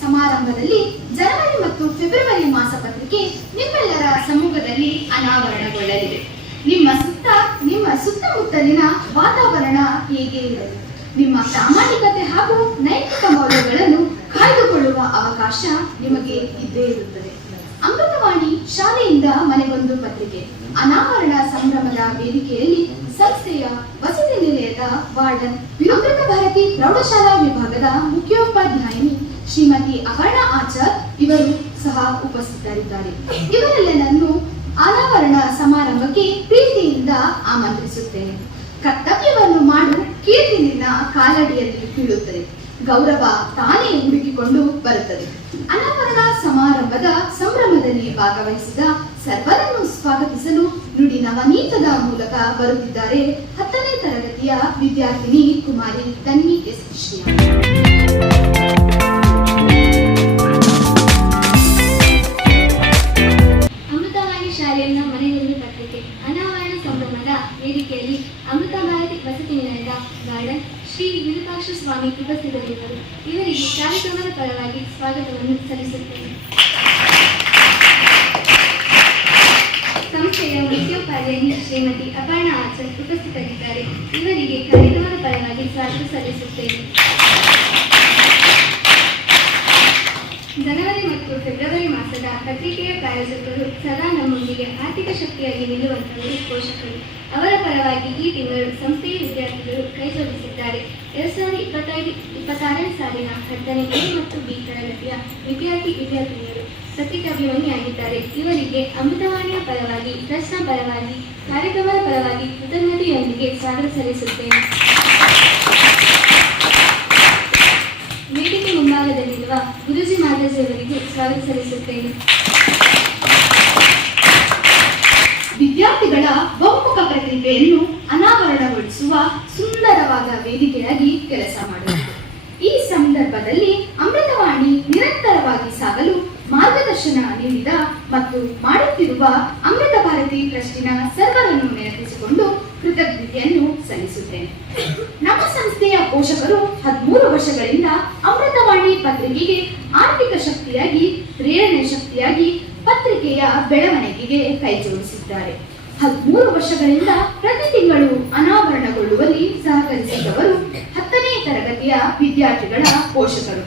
ಸಮಾರಂಭದಲ್ಲಿ ಜನವರಿ ಮತ್ತು ಫೆಬ್ರವರಿ ಮಾಸಪತ್ರಿಕೆ ನಿಮ್ಮೆಲ್ಲರ ಸಮ್ಮುಖದಲ್ಲಿ ಅನಾವರಣಗೊಳ್ಳಲಿದೆ. ನಿಮ್ಮ ಸುತ್ತಮುತ್ತಲಿನ ವಾತಾವರಣ ಹೇಗೆ ಇರಲಿ, ನಿಮ್ಮ ಪ್ರಾಮಾಣಿಕತೆ ಹಾಗೂ ನೈತಿಕ ಮೌಲ್ಯಗಳನ್ನು ಕಾಯ್ದುಕೊಳ್ಳುವ ಅವಕಾಶ ನಿಮಗೆ ಇದ್ದೇ ಇರುತ್ತದೆ. ಅಮೃತವಾಣಿ ಶಾಲೆಯಿಂದ ಮನೆಗೊಂದು ಪತ್ರಿಕೆ ಅನಾವರಣ ಸಂಭ್ರಮದ ವೇದಿಕೆಯಲ್ಲಿ ಸಂಸ್ಥೆಯ ವಸತಿ ನಿಲಯದ ವಾರ್ಡನ್ ಅಮೃತ ಭಾರತಿ ಪ್ರೌಢಶಾಲಾ ವಿಭಾಗದ ಮುಖ್ಯೋಪಾಧ್ಯಾಯಿನಿ ಶ್ರೀಮತಿ ಅಪರ್ಣಾ ಆಚಾರ್ ಇವರು ಸಹ ಉಪಸ್ಥಿತರಿದ್ದಾರೆ. ಇವರೆಲ್ಲರನ್ನು ಅನಾವರಣ ಸಮಾರಂಭಕ್ಕೆ ಪ್ರೀತಿಯಿಂದ ಆಮಂತ್ರಿಸುತ್ತೇನೆ. ಕರ್ತವ್ಯವನ್ನು ಮಾಡು ಕೀರ್ತಿ ನಿನ್ನ ಕಾಲಡಿಯಲ್ಲಿ ಬೀಳುತ್ತದೆ, ಗೌರವ ತಾನೇ ಹುಡುಕಿಕೊಂಡು ಬರುತ್ತದೆ. ಅನಾವರಣ ಸಮಾರಂಭದ ಸಂಭ್ರಮದಲ್ಲಿ ಭಾಗವಹಿಸಿದ ಸರ್ವರನ್ನು ಸ್ವಾಗತಿಸಲು ನುಡಿ ನವನೀತದ ಮೂಲಕ ಬರುತ್ತಿದ್ದಾರೆ 10ನೇ ತರಗತಿಯ ವಿದ್ಯಾರ್ಥಿನಿ ಕುಮಾರಿ ತನ್ವಿ ಎಸ್ ಕೃಷ್ಣ. ಅಮೃತವಾಣಿ ಶಾಲೆಯಿಂದ ಮನೆಗೊಂದು ಪತ್ರಿಕೆ ಅನಾವರಣ ಸಂಭ್ರಮದ ವೇದಿಕೆಯಲ್ಲಿ ಅಮೃತ ಭಾರತಿ ವಸತಿ ನಿಲಯದ ಗಾರ್ಡನ್ ಶ್ರೀ ವಿರೂಪಾಕ್ಷ ಸ್ವಾಮಿ ಉಪಸ್ಥಿತರಿದ್ದರು. ಇವರಿಗೆ ಕಾರ್ಯಕ್ರಮದ ಪರವಾಗಿ ಸ್ವಾಗತವನ್ನು ಸಲ್ಲಿಸುತ್ತೇನೆ. ಸಂಸ್ಥೆಯ ಮುಖ್ಯೋಪಾಧ್ಯಾಯಿನಿ ಶ್ರೀಮತಿ ಅಪರ್ಣಾ ಆಚಾರ್ ಉಪಸ್ಥಿತರಿದ್ದಾರೆ. ಇವರಿಗೆ ಕಾರ್ಯಕ್ರಮದ ಪರವಾಗಿ ಸ್ವಾಗತ ಸಲ್ಲಿಸುತ್ತೇನೆ. ಜನವರಿ ಮತ್ತು ಫೆಬ್ರವರಿ ಮಾಸದ ಪತ್ರಿಕೆಯ ಪ್ರಾಯೋಜಕರು ಸದಾ ನಮ್ಮೊಂದಿಗೆ ಆರ್ಥಿಕ ಶಕ್ತಿಯಾಗಿ ನಿಲ್ಲುವಂತವರು ಪೋಷಕರು. ಅವರ ಪರವಾಗಿ ಈ ತಿಂಗಳು ಸಂಸ್ಥೆಯ ವಿದ್ಯಾರ್ಥಿಗಳು ಕೈಜೋಡಿಸಿದ್ದಾರೆ. 2025-26ನೇ ಸಾಲಿನ 10ನೇ ಎ ಮತ್ತು ಬಿ ತರಗತಿಯ ವಿದ್ಯಾರ್ಥಿನಿಯರು ಪತ್ರಿಕಾಭಿಮಾನಿಯಾಗಿದ್ದಾರೆ. ಇವರಿಗೆ ಅಮೃತವಾಣಿಯ ಪರವಾಗಿ, ಟ್ರಸ್ಟ್ನ ಪರವಾಗಿ, ಕಾರ್ಯಕ್ರಮದ ಪರವಾಗಿ ಕೃತಜ್ಞತೆಯೊಂದಿಗೆ ಸ್ವಾಗತ ಸಲ್ಲಿಸುತ್ತೇನೆ. ವೇದಿಕೆ ಮುಂಭಾಗದಲ್ಲಿರುವ ಗುರುಜಿ ಮಾತಾಜಿಯವರಿಗೂ ಸ್ವಾಗತ ಸಲ್ಲಿಸುತ್ತೇನೆ. ವಿದ್ಯಾರ್ಥಿಗಳ ಬಹುಮುಖ ಪ್ರತಿಭೆಯನ್ನು ಅನಾವರಣಗೊಳಿಸುವ ಸುಂದರವಾದ ವೇದಿಕೆಯಾಗಿ ಕೆಲಸ ಮಾಡುತ್ತದೆ. ಈ ಸಂದರ್ಭದಲ್ಲಿ ಅಮೃತವಾಣಿ ನಿರಂತರವಾಗಿ ಸಾಗಲು ಮಾರ್ಗದರ್ಶನ ನೀಡಿದ ಮತ್ತು ಮಾಡುತ್ತಿರುವ ಅಮೃತ ಭಾರತಿ ಟ್ರಸ್ಟಿನ ಸರ್ವರನ್ನು ನೆನಪಿಸಿಕೊಂಡು ಕೃತಜ್ಞತೆಯನ್ನು ಸಲ್ಲಿಸುತ್ತೇನೆ. ನಮ್ಮ ಸಂಸ್ಥೆಯ ಪೋಷಕರು 13 ವರ್ಷಗಳಿಂದ ಅಮೃತವಾಣಿ ಪತ್ರಿಕೆಗೆ ಆರ್ಥಿಕ ಶಕ್ತಿಯಾಗಿ, ಪ್ರೇರಣೆ ಶಕ್ತಿಯಾಗಿ ಪತ್ರಿಕೆಯ ಬೆಳವಣಿಗೆಗೆ ಕೈಜೋಡಿಸಿದ್ದಾರೆ. 13 ವರ್ಷಗಳಿಂದ ಪ್ರತಿ ತಿಂಗಳು ಅನಾವರಣಗೊಳ್ಳುವಲ್ಲಿ ಸಹಕರಿಸಿದವರು 10ನೇ ತರಗತಿಯ ವಿದ್ಯಾರ್ಥಿಗಳ ಪೋಷಕರು.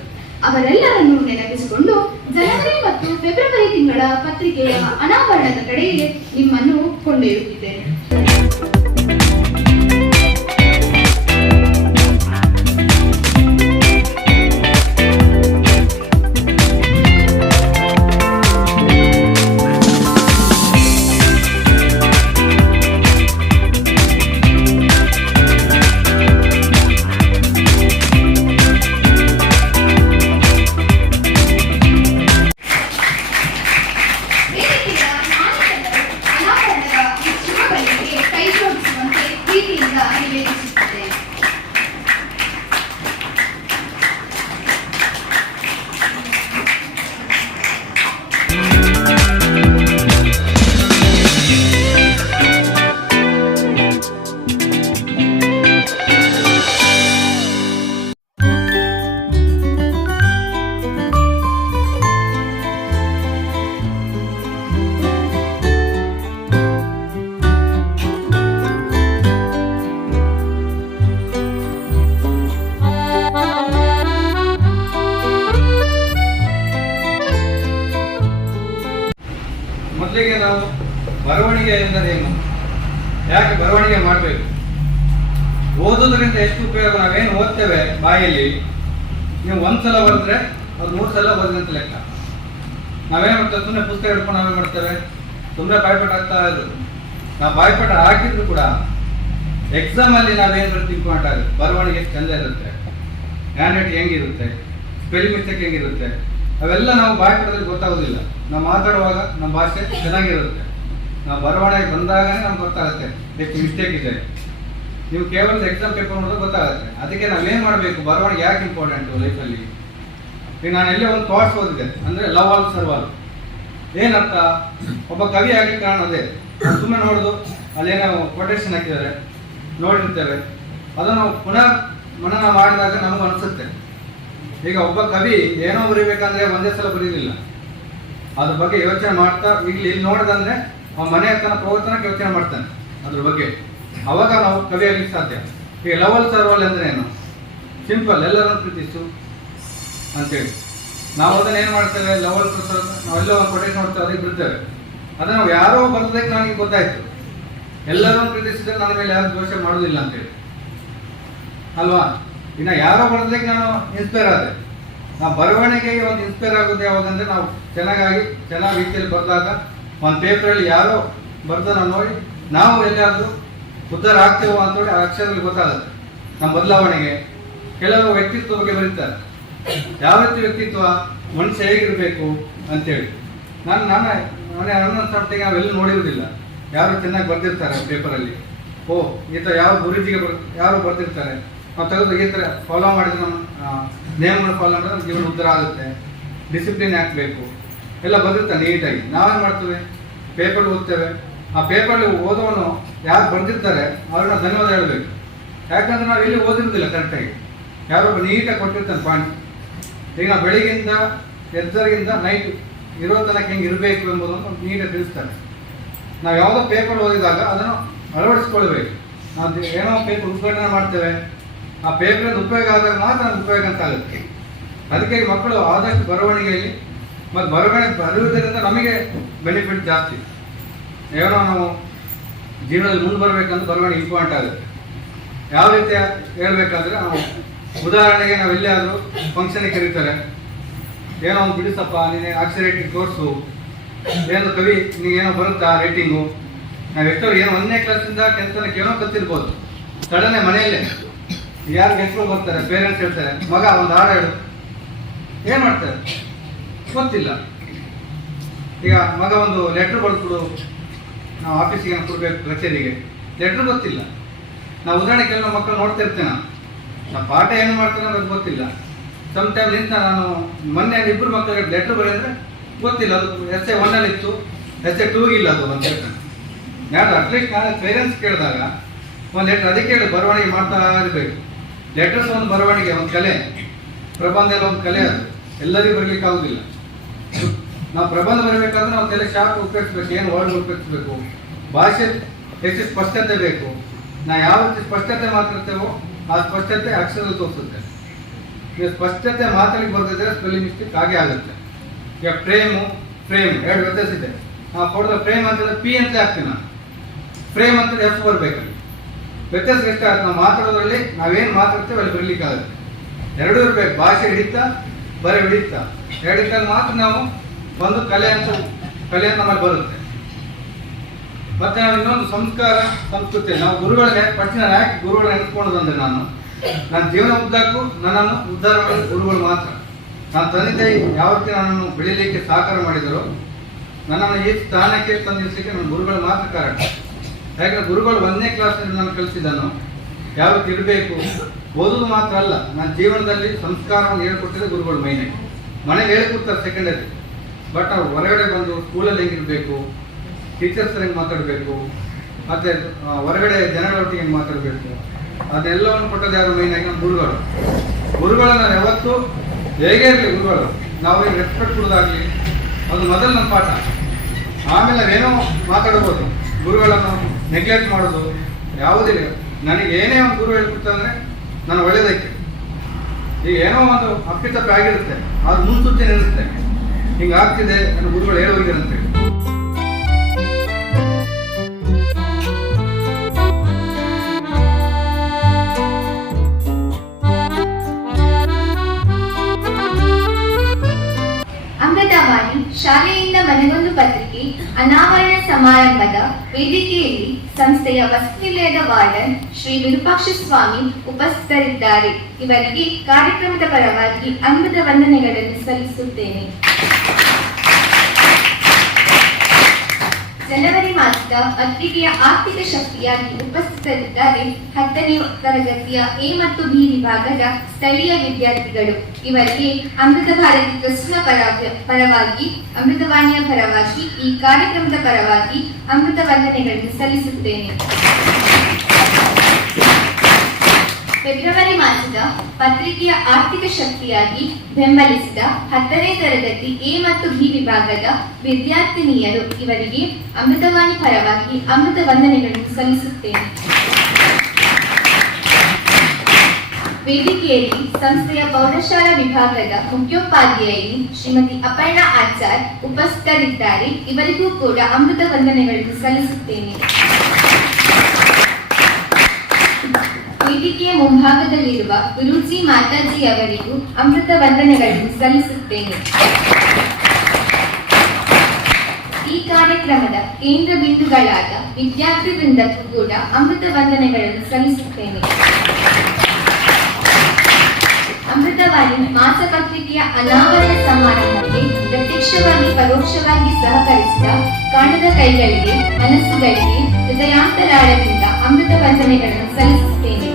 ಅವರೆಲ್ಲರನ್ನು ನೆನಪಿಸಿಕೊಂಡು ಜನವರಿ ಮತ್ತು ಫೆಬ್ರವರಿ ತಿಂಗಳ ಪತ್ರಿಕೆಯ ಅನಾವರಣದ ಕಡೆಗೆ ನಿಮ್ಮನ್ನು ಕೊಂಡೊಯ್ಯುತ್ತಿದ್ದೇನೆ. ಮೊದಲಿಗೆ ನಾವು ಬರವಣಿಗೆ ಎಂದರೇನು, ಯಾಕೆ ಬರವಣಿಗೆ ಮಾಡಬೇಕು, ಓದೋದ್ರಿಂದ ಎಷ್ಟು ಉಪಯೋಗ, ನಾವೇನು ಓದ್ತೇವೆ ಬಾಯಲ್ಲಿ, ನೀವು ಒಂದ್ಸಲ ಬರೆದ್ರೆ ಅದು 3 ಸಲ ಓದಿದಂತ ಲೆಕ್ಕ. ನಾವೇನು ಮಾಡ್ತೇವೆ, ಸುಮ್ಮನೆ ಪುಸ್ತಕ ಹಿಡ್ಕೊಂಡು ನಾವೇ ಮಾಡ್ತೇವೆ, ಸುಮ್ಮನೆ ಬಾಯ್ಪಾಠ ಆಗ್ತಾ ಇರೋದು. ನಾವು ಬಾಯ್ಪಾಠ ಹಾಕಿದ್ರು ಕೂಡ ಎಕ್ಸಾಮಲ್ಲಿ ನಾವೇನು ಬರ್ತೀವಿ ಆಗುತ್ತೆ. ಬರವಣಿಗೆ ಚಂದ ಇರುತ್ತೆ, ಹ್ಯಾಂಡ್ ರೈಟಿಂಗ್ ಹೆಂಗಿರುತ್ತೆ, ಸ್ಪೆಲ್ಲಿಂಗ್ ಮಿಸ್ಟೇಕ್ ಹೆಂಗಿರುತ್ತೆ, ಅವೆಲ್ಲ ನಾವು ಬಾಯ್ಪಾಠದಲ್ಲಿ ಗೊತ್ತಾಗೋದಿಲ್ಲ. ನಾವು ಮಾತಾಡುವಾಗ ನಮ್ಮ ಭಾಷೆ ಚೆನ್ನಾಗಿರುತ್ತೆ, ನಾವು ಬರವಣಿಗೆ ಬಂದಾಗನೇ ನಮ್ಗೆ ಗೊತ್ತಾಗುತ್ತೆ ಎಷ್ಟು ಮಿಸ್ಟೇಕ್ ಇದೆ. ನೀವು ಕೇವಲ ಎಕ್ಸಾಮ್ ಪೇಪರ್ ನೋಡಿದ್ರೆ ಗೊತ್ತಾಗುತ್ತೆ. ಅದಕ್ಕೆ ನಾವೇನು ಮಾಡಬೇಕು, ಬರವಣಿಗೆ ಯಾಕೆ ಇಂಪಾರ್ಟೆಂಟು ಲೈಫಲ್ಲಿ. ಈಗ ನಾನು ಎಲ್ಲೇ ಒಂದು ಥಾಟ್ಸ್ ಓದಿದೆ, ಅಂದರೆ ಲವ್ ಆಲ್ ಸರ್ವಲ್. ಏನರ್ಥ, ಒಬ್ಬ ಕವಿ ಆಗಿ ಕಾರಣ ಅದೇ. ಸುಮ್ಮನೆ ನೋಡೋದು ಅಲ್ಲೇನೋ ಕೊಟೇಶನ್ ಹಾಕಿದ್ದಾರೆ ನೋಡಿರ್ತೇವೆ, ಅದನ್ನು ಪುನಃ ಮನನ ಮಾಡಿದಾಗ ನಮಗೂ ಅನಿಸುತ್ತೆ ಈಗ ಒಬ್ಬ ಕವಿ ಏನೋ ಬರೀಬೇಕಂದ್ರೆ ಒಂದೇ ಸಲ ಬರೀಲಿಲ್ಲ, ಅದ್ರ ಬಗ್ಗೆ ಯೋಚನೆ ಮಾಡ್ತಾ ಇಲ್ಲಿ ನೋಡೋದಂದ್ರೆ ಅವನ ಮನೆ ಹತ್ತನ ಪ್ರವಚನಕ್ಕೆ ಯೋಚನೆ ಮಾಡ್ತಾನೆ ಅದ್ರ ಬಗ್ಗೆ, ಅವಾಗ ನಾವು ಕವಿ ಆಗ್ಲಿಕ್ಕೆ ಸಾಧ್ಯ. ಈಗ ಲವಲ್ ಸರ್ವಲ್ ಅಂದ್ರೆ ಏನು? ಸಿಂಪಲ್, ಎಲ್ಲರನ್ನು ಪ್ರೀತಿಸು ಅಂತೇಳಿ. ನಾವು ಅದನ್ನ ಏನು ಮಾಡ್ತೇವೆ, ಲವಲ್ ನಾವೆಲ್ಲ ಒಂದು ಕೊಟೇಶನ್ ನೋಡ್ತೇವೆ, ಅದಕ್ಕೆ ಬಿಡ್ತೇವೆ. ಅದನ್ನ ನಾವು ಯಾರೋ ಬರ್ತದಕ್ಕೆ ನನಗೆ ಗೊತ್ತಾಯ್ತು, ಎಲ್ಲರನ್ನು ಪ್ರೀತಿಸಿದ್ರೆ ನನ್ನ ಮೇಲೆ ಯಾರು ದೋಷ ಮಾಡೋದಿಲ್ಲ ಅಂತೇಳಿ ಅಲ್ವಾ. ಇನ್ನು ಯಾರೋ ಬರೋದಕ್ಕೆ ನಾನು ಇನ್ಸ್ಪೈರ್ ಆದೆ. ನಾವು ಬರವಣಿಗೆಗೆ ಒಂದು ಇನ್ಸ್ಪೈರ್ ಆಗೋದು ಯಾವಾಗಂದ್ರೆ ನಾವು ಚೆನ್ನಾಗಿ ರೀತಿಯಲ್ಲಿ ಬರೆದಾಗ ಒಂದು ಪೇಪರಲ್ಲಿ ಯಾರೋ ಬರ್ದನ್ನ ನೋಡಿ ನಾವು ಎಲ್ಲಾದ್ರೂ ಉದ್ಧಾರ ಆಗ್ತೇವೋ ಅಂತೇಳಿ ಆ ಅಕ್ಷರದಲ್ಲಿ ಗೊತ್ತಾಗುತ್ತೆ ನಮ್ಮ ಬದಲಾವಣೆಗೆ. ಕೆಲವು ವ್ಯಕ್ತಿತ್ವ ಬಗ್ಗೆ ಬರೀತಾರೆ, ಯಾವ ರೀತಿ ವ್ಯಕ್ತಿತ್ವ, ಮನುಷ್ಯ ಹೇಗಿರಬೇಕು ಅಂತೇಳಿ. ನನ್ನ ಸಂಸ್ಥೆಗೆ ನಾವೆಲ್ಲ ನೋಡಿರುವುದಿಲ್ಲ, ಯಾರು ಚೆನ್ನಾಗಿ ಬರ್ದಿರ್ತಾರೆ ಪೇಪರಲ್ಲಿ. ಓ ಈ ಥರ ಯಾವ ಗುರುಜಿಗೆ ಯಾರು ಬರ್ದಿರ್ತಾರೆ, ನಾವು ತೆಗೆದು ಈ ಥರ ಫಾಲೋ ಮಾಡಿದ್ರೆ ನಮ್ಮ ನಿಯಮಗಳು ಫಾಲೋ ಮಾಡಿದ್ರೆ ನಮ್ಮ ಜೀವನ ಉದ್ಧಾರ ಆಗುತ್ತೆ, ಡಿಸಿಪ್ಲಿನ್ ಹಾಕಬೇಕು ಎಲ್ಲ ಬರ್ದಿರ್ತಾರೆ ನೀಟಾಗಿ. ನಾವೇನು ಮಾಡ್ತೇವೆ, ಪೇಪರ್ ಓದ್ತೇವೆ. ಆ ಪೇಪರ್ಲಿ ಓದೋನು ಯಾರು ಬರ್ದಿರ್ತಾರೆ ಅವ್ರನ್ನ ಧನ್ಯವಾದ ಹೇಳಬೇಕು. ಯಾಕಂದ್ರೆ ನಾವು ಇಲ್ಲಿ ಓದಿರೋದಿಲ್ಲ ಕರೆಕ್ಟಾಗಿ, ಯಾರೊಬ್ಬ ನೀಟಾಗಿ ಕೊಟ್ಟಿರ್ತಾನೆ ಪಾಯಿಂಟ್. ಈಗ ನಾವು ಬೆಳಿಗ್ಗೆಯಿಂದ ಎದ್ದರಿಗಿಂದ ನೈಟ್ ಇರೋ ತನಕ ಹೆಂಗೆ ಇರಬೇಕು ಎಂಬುದನ್ನು ನೀಟಾಗಿ ತಿಳಿಸ್ತಾರೆ. ನಾವು ಯಾವುದೋ ಪೇಪರ್ ಓದಿದಾಗ ಅದನ್ನು ಅಳವಡಿಸ್ಕೊಳ್ಬೇಕು. ನಾವು ಏನೋ ಪೇಪರ್ ಉದ್ಘಾಟನೆ ಮಾಡ್ತೇವೆ, ಆ ಪೇಪರಿಂದ ಉಪಯೋಗ ಆದಾಗ ಮಾತ್ರ ನಮ್ಗೆ ಉಪಯೋಗ ಅಂತ ಆಗುತ್ತೆ. ಅದಕ್ಕೆ ಮಕ್ಕಳು ಆದಷ್ಟು ಬರವಣಿಗೆಯಲ್ಲಿ ಮತ್ತು ಬರವಣಿಗೆ ಬರೆಯುವುದರಿಂದ ನಮಗೆ ಬೆನಿಫಿಟ್ ಜಾಸ್ತಿ. ಏನೋ ನಾವು ಜೀವನದಲ್ಲಿ ಮುಂದೆ ಬರಬೇಕಂದ್ರೆ ಬರವಣಿಗೆ ಇಂಪಾರ್ಟೆಂಟ್ ಆಗುತ್ತೆ. ಯಾವ ರೀತಿ ಹೇಳ್ಬೇಕಂದ್ರೆ, ನಾವು ಉದಾಹರಣೆಗೆ ನಾವು ಎಲ್ಲಿಯಾದರೂ ಫಂಕ್ಷನಿಗೆ ಕರೀತಾರೆ, ಏನೋ ಒಂದು ಬಿಡಿಸಪ್ಪ ನೀನು ಆಕ್ಸಿರೇಟಿಂಗ್ ತೋರಿಸು, ಏನೋ ಕವಿ ನೀನೇನೋ ಬರುತ್ತಾ ರೇಟಿಂಗು. ನಾವು ಎಷ್ಟೋ ಏನೋ 1ನೇ ಕ್ಲಾಸಿಂದ 10th ತನಕ ಏನೋ ಗೊತ್ತಿರ್ಬೋದು, ಸಡನ್ನೇ ಮನೆಯಲ್ಲೇ ಯಾರು ಗೆಸ್ಟ್ಗಳು ಬರ್ತಾರೆ, ಪೇರೆಂಟ್ಸ್ ಹೇಳ್ತಾರೆ ಮಗ ಒಂದು ಹಾಡು ಹೇಳು, ಏನು ಮಾಡ್ತಾರೆ ಗೊತ್ತಿಲ್ಲ. ಈಗ ಮಗ ಒಂದು ಲೆಟ್ರ್ ಬರ್ಕೊಡು, ನಾವು ಆಫೀಸಿಗೆ ಕೊಡ್ಬೇಕು ಕಚೇರಿಗೆ, ಲೆಟ್ರ್ ಗೊತ್ತಿಲ್ಲ. ನಾವು ಉದಾಹರಣೆ ಕೆಲವು ಮಕ್ಕಳು ನೋಡ್ತಾ ಇರ್ತೇನೆ, ನಾವು ಪಾಠ ಏನು ಮಾಡ್ತೇನೆ ಅನ್ನೋದು ಗೊತ್ತಿಲ್ಲ. ಸಮ್ಟೈಮ್ ನಿಂತ ನಾನು ಮೊನ್ನೆ 2 ಮಕ್ಕಳಿಗೆ ಲೆಟ್ರ್ ಬರೆದ್ರೆ ಗೊತ್ತಿಲ್ಲ, ಅದು essay 1 ಇತ್ತು, essay 2 ಇಲ್ಲ ಅದು ಅಂತ ಹೇಳ್ತಾನೆ. ಯಾರು ಅಟ್ಲೀಸ್ಟ್ ನಾಳೆ ಪೇರೆಂಟ್ಸ್ ಕೇಳಿದಾಗ ಒಂದು ಲೆಟ್ರ್ ಅದಕ್ಕೆ ಹೇಳಿ ಬರವಣಿಗೆ ಮಾಡ್ತಾ ಇರಬೇಕು. ಲೆಟರ್ಸ್ ಒಂದು ಬರವಣಿಗೆ ಒಂದು ಕಲೆ, ಪ್ರಬಂಧ ಎಲ್ಲ ಒಂದು ಕಲೆ, ಅದು ಎಲ್ಲರಿಗೂ ಬರಲಿಕ್ಕೆ ಆಗುದಿಲ್ಲ. ನಾವು ಪ್ರಬಂಧ ಬರಬೇಕಾದ್ರೆ ನಾವು ತಲೆ ಶಾರ್ಪ್ ಉಪಯೋಗಿಸ್ಬೇಕು, ಏನು ವರ್ಡ್ ಉಪಯೋಗಿಸ್ಬೇಕು, ಭಾಷೆ ಹೆಚ್ಚು ಸ್ಪಷ್ಟತೆ ಬೇಕು. ನಾವು ಯಾವ ರೀತಿ ಸ್ಪಷ್ಟತೆ ಮಾತಾಡ್ತೇವೋ ಆ ಸ್ಪಷ್ಟತೆ ಅಕ್ಷರದಲ್ಲಿ ತೋರಿಸುತ್ತೆ. ಈಗ ಸ್ಪಷ್ಟತೆ ಮಾತಾಡಿಗೆ ಬರ್ತಿದ್ರೆ ಸ್ಪೆಲ್ಲಿಂಗ್ ಮಿಸ್ಟೇಕ್ ಆಗೇ ಆಗುತ್ತೆ. ಈಗ ಫ್ರೇಮ್ 2 ವ್ಯತ್ಯಾಸ ಇದೆ. ನಾವು ಕೊಡೋದ ಫ್ರೇಮ್ ಅಂತಂದ್ರೆ ಪಿ ಅಂತ ಹಾಕ್ತೀವಿ, ನಾನು ಫ್ರೇಮ್ ಅಂತಂದ್ರೆ ಎಫ್ ಬರಬೇಕಲ್ಲಿ. ವ್ಯತ್ಯಾಸ ಎಷ್ಟಾಗುತ್ತೆ, ನಾವು ಮಾತಾಡೋದ್ರಲ್ಲಿ ನಾವೇನು ಮಾತಾಡ್ತೇವೆ ಅಲ್ಲಿ ಬರಲಿಕ್ಕೆ ಆಗುತ್ತೆ. 2 ಇರಬೇಕು, ಭಾಷೆ ಹಿಡಿತಾ ಬರೀ ಹಿಡಿತಾ 2 ಇದ್ದಾಗ ಮಾತ್ರ ನಾವು ಒಂದು ಕಲೆ ಅಂತ ನಮ್ಮಲ್ಲಿ ಬರುತ್ತೆ. ಮತ್ತೆ ನಾವು ಇನ್ನೊಂದು ಸಂಸ್ಕಾರ ಸಂಸ್ಕೃತಿ, ನಾವು ಗುರುಗಳನ್ನೇ ಪಟ್ಟಿನ ಯಾಕೆ ಗುರುಗಳನ್ನ ನೆನೆಸ್ಕೊಳ್ಳೋದಂದ್ರೆ, ನನ್ನ ಜೀವನ ಉದ್ದಕ್ಕೂ ನನ್ನನ್ನು ಉದ್ಧಾರ ಮಾಡಿದ ಗುರುಗಳು ಮಾತ್ರ. ನನ್ನ ತಂದೆ ತಾಯಿ ಯಾವ ರೀತಿ ನನ್ನನ್ನು ಬೆಳೀಲಿಕ್ಕೆ ಸಹಕಾರ ಮಾಡಿದರೋ, ನನ್ನನ್ನು ಈ ಸ್ಥಾನಕ್ಕೆ ತಂದಿಸಲಿಕ್ಕೆ ನನ್ನ ಗುರುಗಳು ಮಾತ್ರ ಕಾರಣ. ಯಾಕಂದ್ರೆ ಗುರುಗಳು 1ನೇ ಕ್ಲಾಸ್ನಲ್ಲಿ ನಾನು ಕಲಿಸಿದನು ಯಾವ ರೀತಿ ಇರಬೇಕು, ಓದೋದು ಮಾತ್ರ ಅಲ್ಲ, ನನ್ನ ಜೀವನದಲ್ಲಿ ಸಂಸ್ಕಾರವನ್ನು ಹೇಳ್ಕೊಟ್ಟಿದ್ದೆ ಗುರುಗಳು. ಮೈನಾಗಿ ಮನೇಲಿ ಹೇಳ್ಕೊಡ್ತಾರೆ ಸೆಕೆಂಡರಿ, ಬಟ್ ನಾವು ಹೊರಗಡೆ ಬಂದು ಸ್ಕೂಲಲ್ಲಿ ಹೆಂಗಿರಬೇಕು, ಟೀಚರ್ಸ್ ಹೆಂಗೆ ಮಾತಾಡಬೇಕು, ಮತ್ತು ಹೊರಗಡೆ ಜನಗಳೊಟ್ಟಿಗೆ ಹೆಂಗೆ ಮಾತಾಡಬೇಕು, ಅದೆಲ್ಲವನ್ನು ಕೊಟ್ಟದ್ದು ಯಾರು ಮೈನಾಗಿ ನಮ್ಮ ಗುರುಗಳು. ನಾವು ಯಾವತ್ತೂ ಹೇಗೆ ಇರಲಿ ಗುರುಗಳು, ನಾವು ರೆಸ್ಪೆಕ್ಟ್ ಕೊಡೋದಾಗಲಿ ಅದು ಮೊದಲು ನಮ್ಮ ಪಾಠ. ಆಮೇಲೆ ನಾವೇನೋ ಮಾತಾಡ್ಬೋದು, ಗುರುಗಳನ್ನು ನೆಗ್ಲೆಕ್ಟ್ ಮಾಡೋದು ಯಾವುದಿಲ್ಲ. ನನಗೆ ಏನೇ ಒಂದು ಗುರು ಹೇಳ್ಕೊಡ್ತಾ ಅಂದರೆ ನಾನು ಒಳ್ಳೇದಕ್ಕೆ. ಈಗ ಏನೋ ಒಂದು ಅಪ್ಪಿತಪ್ಪಿ ಆಗಿರುತ್ತೆ, ಅದು ಮುನ್ಸೂಚನೆ ಇರುತ್ತೆ, ಹಿಂಗಾಗ್ತಿದೆ ನನ್ನ ಗುರುಗಳು ಹೇಳಿ ಹೋಗಿದ್ದಾರೆ ಅಂತೇಳಿ. ಅಮೃತವಾಣಿ ಶಾಲೆಯಿಂದ ಮನೆಗೊಂದು ಪತ್ರಿಕೆ ಅನಾವರಣ ಸಮಾರಂಭದ ವೇದಿಕೆಯಲ್ಲಿ ಸಂಸ್ಥೆಯ ವಸತಿನಿಲಯದ ವಾರ್ಡನ್ ಶ್ರೀ ವಿರೂಪಾಕ್ಷ ಸ್ವಾಮಿ ಉಪಸ್ಥಿತರಿದ್ದಾರೆ. ಇವರಿಗೆ ಕಾರ್ಯಕ್ರಮದ ಪರವಾಗಿ ಅಮೃತ ವಂದನೆಗಳನ್ನು ಸಲ್ಲಿಸುತ್ತೇನೆ. ಜನವರಿ ಮಾಸದ ಪತ್ರಿಕೆಯ ಆರ್ಥಿಕ ಶಕ್ತಿಯಾಗಿ ಉಪಸ್ಥಿತರಿದ್ದಾರೆ 10ನೇ ತರಗತಿಯ ಎ ಮತ್ತು ಬಿ ವಿಭಾಗದ ಸ್ಥಳೀಯ ವಿದ್ಯಾರ್ಥಿಗಳು. ಇವರಿಗೆ ಅಮೃತ ಭಾರತಿ ಟ್ರಸ್ಟ್ನ ಪರವಾಗಿ ಅಮೃತವಾಣಿಯ ಪರವಾಗಿ ಈ ಕಾರ್ಯಕ್ರಮದ ಪರವಾಗಿ ಅಮೃತ ವಂದನೆಗಳನ್ನು ಸಲ್ಲಿಸುತ್ತೇನೆ. ಫೆಬ್ರವರಿ ಮಾಸದ ಪತ್ರಿಕೆಯ ಆರ್ಥಿಕ ಶಕ್ತಿಯಾಗಿ ಬೆಂಬಲಿಸಿದ 10ನೇ ತರಗತಿ ಎ ಮತ್ತು ಬಿ ವಿಭಾಗದ ವಿದ್ಯಾರ್ಥಿನಿಯರು ಇವರಿಗೆ ಅಮೃತವಾಣಿ ಪರವಾಗಿ ಅಮೃತ ವಂದನೆಗಳನ್ನು ಸಲ್ಲಿಸುತ್ತೇನೆ. ವೇದಿಕೆಯಲ್ಲಿ ಸಂಸ್ಥೆಯ ಪ್ರೌಢಶಾಲಾ ವಿಭಾಗದ ಮುಖ್ಯೋಪಾಧ್ಯಾಯಿನಿ ಶ್ರೀಮತಿ ಅಪರ್ಣಾ ಆಚಾರ್ ಉಪಸ್ಥಿತರಿದ್ದಾರೆ. ಇವರಿಗೂ ಕೂಡ ಅಮೃತ ವಂದನೆಗಳನ್ನು ಸಲ್ಲಿಸುತ್ತೇನೆ. ವೇದಿಕೆಯ ಮುಂಭಾಗದಲ್ಲಿರುವ ಗುರೂಜಿ ಮಾತಾಜಿ ಅವರಿಗೂ ಅಮೃತ ವಂದನೆಗಳನ್ನು ಸಲ್ಲಿಸುತ್ತೇನೆ. ಈ ಕಾರ್ಯಕ್ರಮದ ಕೇಂದ್ರ ಬಿಂದುಗಳಾದ ವಿದ್ಯಾರ್ಥಿ ವೃಂದಕ್ಕೂ ಕೂಡ ಅಮೃತ ವಂದನೆಗಳನ್ನು ಸಲ್ಲಿಸುತ್ತೇನೆ. ಅಮೃತವಾಣಿ ಮಾಸಪತ್ರಿಕೆಯ ಅನಾವರಣ ಸಮಾರಂಭಕ್ಕೆ ಪ್ರತ್ಯಕ್ಷವಾಗಿ ಪರೋಕ್ಷವಾಗಿ ಸಹಕರಿಸಿದ ಕಾಣದ ಕೈಗಳಿಗೆ, ಮನಸ್ಸುಗಳಿಗೆ ಹೃದಯಾಂತರಾಳದಿಂದ ಅಮೃತ ವಂದನೆಗಳನ್ನು ಸಲ್ಲಿಸುತ್ತೇನೆ.